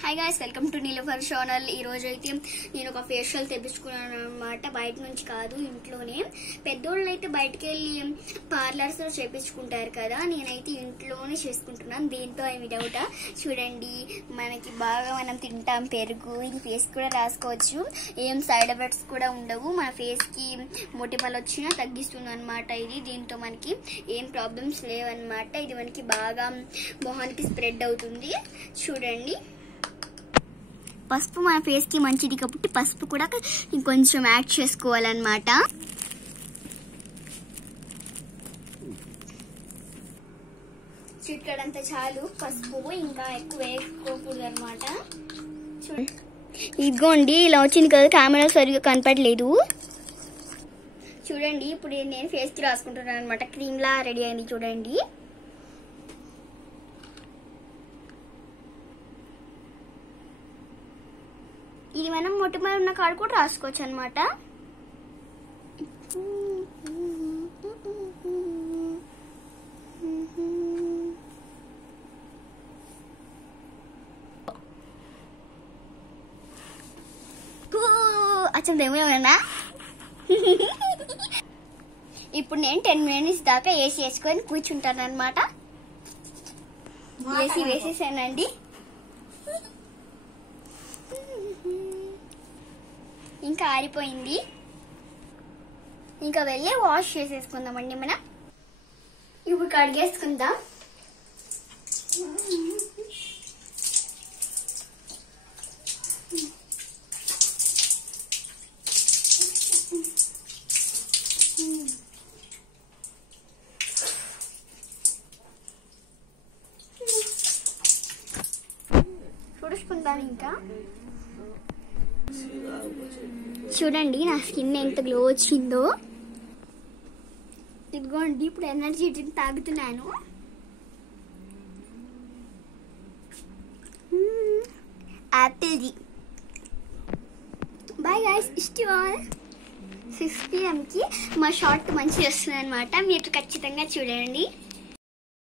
Hi guys, welcome to Niloufer channel. ఈ రోజు అయితే నేను ఒక ఫేషియల్ తెప్పించుకున్నాను అనమాట. బయట నుంచి కాదు, ఇంట్లోనే. పెద్దోళ్ళు అయితే బయటకు వెళ్ళి పార్లర్స్ లో చేపించుకుంటారు కదా, నేనైతే ఇంట్లోనే చేసుకుంటున్నాను. దీంతో ఏమి డౌటా, చూడండి. మనకి బాగా మనం తింటాం పెరుగు, ఇది ఫేస్ కూడా రాసుకోవచ్చు. ఏం సైడ్ ఎఫెక్ట్స్ కూడా ఉండవు. మన ఫేస్ కి మొటిమలు వచ్చినా తగ్గిస్తుంది అనమాట. ఇది దీంతో మనకి ఏం ప్రాబ్లమ్స్ లేవన్నమాట. ఇది మనకి బాగా మొహానికి స్ప్రెడ్ అవుతుంది. చూడండి, పసుపు మన ఫేస్ కి మంచిది కాబట్టి పసుపు కూడా ఇంకొంచెం యాడ్ చేసుకోవాలన్నమాట. చిటికెడంత చాలు పసుపు, ఇంకా ఎక్కువ వేసుకోకూడదు అనమాట. ఇదిగోండి, ఇలా వచ్చింది కదా, కెమెరా సరిగ్గా కనపడలేదు. చూడండి, ఇప్పుడు నేను ఫేస్ కి రాసుకుంటున్నాను అనమాట. క్రీమ్ లా రెడీ అయింది చూడండి. ఇది మనం మొటిమలు ఉన్న కాడ కూడా రాసుకోవచ్చు అనమాట. అచ్చందేమోనా. ఇప్పుడు నేను 10 minutes దాకా ఏసీ వేసుకొని కూర్చుంటాను అనమాట. ఏసీ వేసేసానండి. ఇంకా ఆరిపోయింది. ఇంకా వెళ్ళి వాష్ చేసేసుకుందామండి మనం. ఇప్పుడు కడిగేసుకుందాం. చూడుకుందాం. ఇంకా చూడండి నా స్కిన్ ఎంత గ్లో వచ్చిందో. ఇదిగోండి, ఇప్పుడు ఎనర్జీ డ్రింక్ తాగుతున్నాను. యాపిల్ది. బాయ్ గైస్, ఇష్టం 6 PM కి మా షార్ట్ మంచిగా వస్తుంది అనమాట. మీరు ఖచ్చితంగా చూడండి.